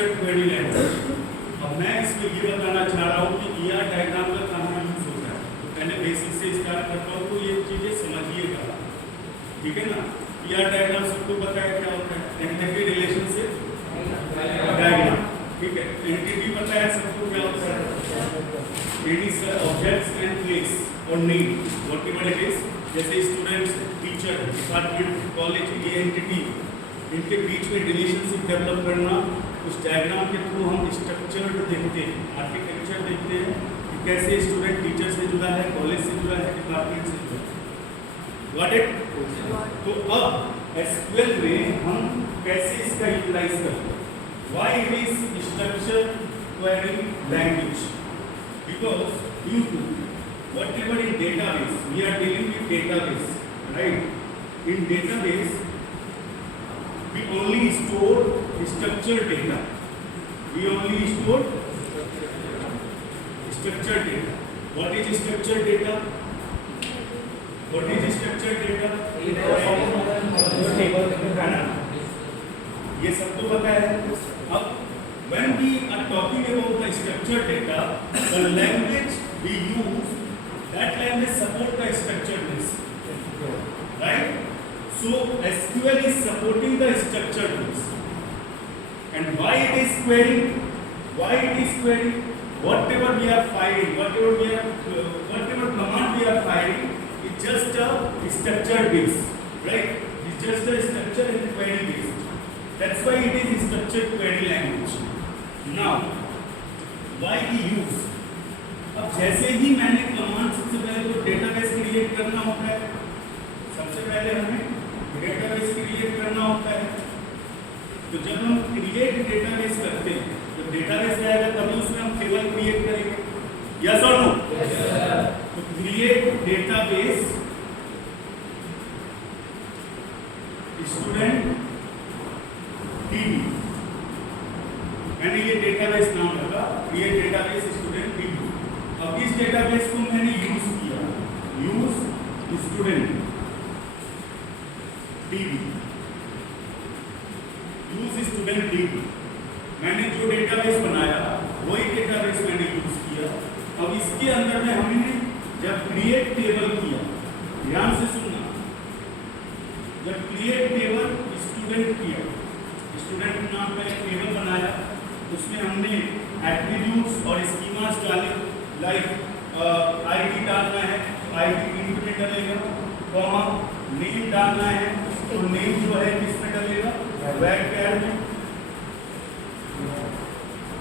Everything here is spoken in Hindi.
Structured query language. अब मैं इसमें ये बताना चाह रहा हूँ कि ईआर डायग्राम का कहाँ यूज होता है। तो पहले बेसिक से स्टार्ट करता हूँ, तो ये चीज़ें समझिएगा, ठीक है ना। ईआर डायग्राम सबको पता है क्या होता है, एंटिटी रिलेशनशिप डायग्राम, ठीक है। एंटिटी पता है सबको क्या होता है, it is objects and place और नेम व्हाटएवर इट इज। जैसे स्टूडेंट्स, टीचर, डिपार्टमेंट, कॉलेज, ये एंटिटी, इनके बीच में रिलेशनशिप डेवलप करना, उस डायग्राम के थ्रू हम स्ट्रक्चर देखते हैं, आर्किटेक्चर देखते हैं कि कैसे स्टूडेंट टीचर से जुड़ा है, कॉलेज से जुड़ा है, डिपार्टमेंट से जुड़ा है। Got it. तो अब एसक्यूएल में हम कैसे इसका यूटिलाइज करते हैं। Why it is structure query language, because due to whatever in database, we are dealing with database, right? In database we only store structured data, we only store structured data. What is structured data? What is structured data? ये सबको पता है। अब when we are talking about the structured data, the language we use, that language support the structuredness, right? So SQL is supporting the structuredness. And why it is querying? Why it is querying? Whatever we are firing, whatever command we are firing, is just a structured base, right? It's just a structure and query base. That's why it is structured query language. Now, why we use? अब जैसे ही मैंने कमांड, सबसे पहले तो डेटाबेस क्रिएट करना होता है, सबसे पहले हमें डेटाबेस क्रिएट करना होता है। तो जब हम क्रिएट डेटाबेस करते हैं, तो डेटाबेस आएगा तभी उसमें हम टेबल क्रिएट करेंगे, यस और नो? तो क्रिएट डेटाबेस स्टूडेंट टीबी, मैंने ये डेटाबेस नाम रखा, क्रिएट डेटाबेस स्टूडेंट टीबी। अब इस डेटाबेस को मैंने यूज किया, use student TB, use student TB. मैंने जो डेटाबेस बनाया वही डेटाबेस मैंने यूज किया। अब इसके अंदर में हमने जब क्रिएट टेबल किया, ध्यान से सुनना, जब क्रिएट टेबल स्टूडेंट किया, स्टूडेंट नाम का एक टेबल बनाया, उसमें हमने एट्रीब्यूट्स और स्कीमास डाले, लाइक आईडी डालना है तो आईडी इंट में डलेगा, कॉमा नेम डालना है तो नेम जो है किस में डलेगा, वैर कैर में,